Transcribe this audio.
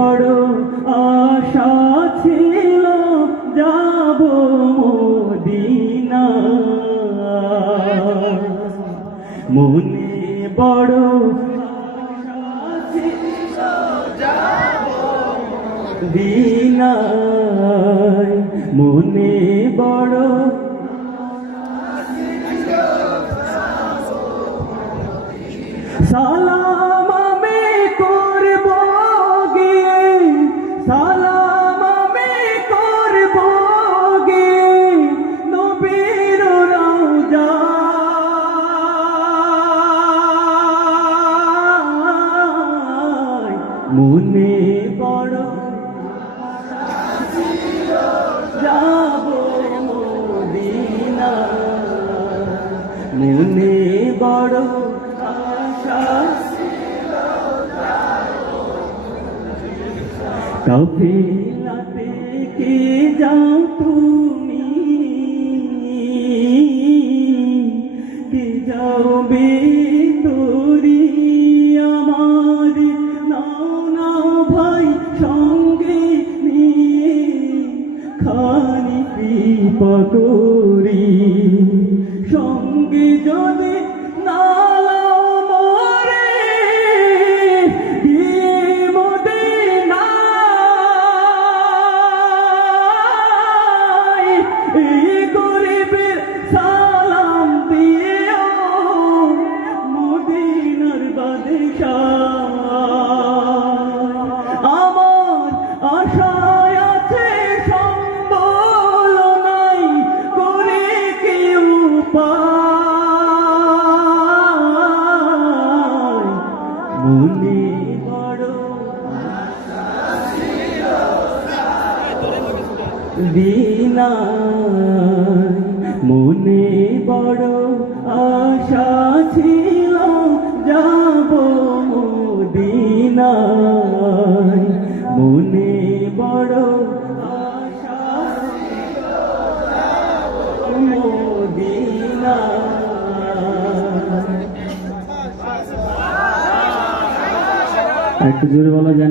বড় আশা ছিল যাব মদিনা, মনে বড় আশা ছিল যাব মদিনা, মনে বড় সালাম আমি করব গিয়ে, সালাম আমি করব গিয়ে নবীর রওজায়, মনে বড় যাব মদিনা, মনে বড় কাফেলাতে কে যাও তুমি, কে যাবে তোরি আমার, নাও নাও ভাই সঙ্গে নিয়ে খানি কৃপা করি, সঙ্গে যদি না সালাম দিও মদিনার বাদশাহ, আমার আশায় আছে সম্বল নাই করে কেউ পায়, মনে বড় দিনা, মনে বড় আশা ছিল যাব মদিনা, মনে বড় আশা ছিল যাব মদিনা। একটু জোরে বলা যায়।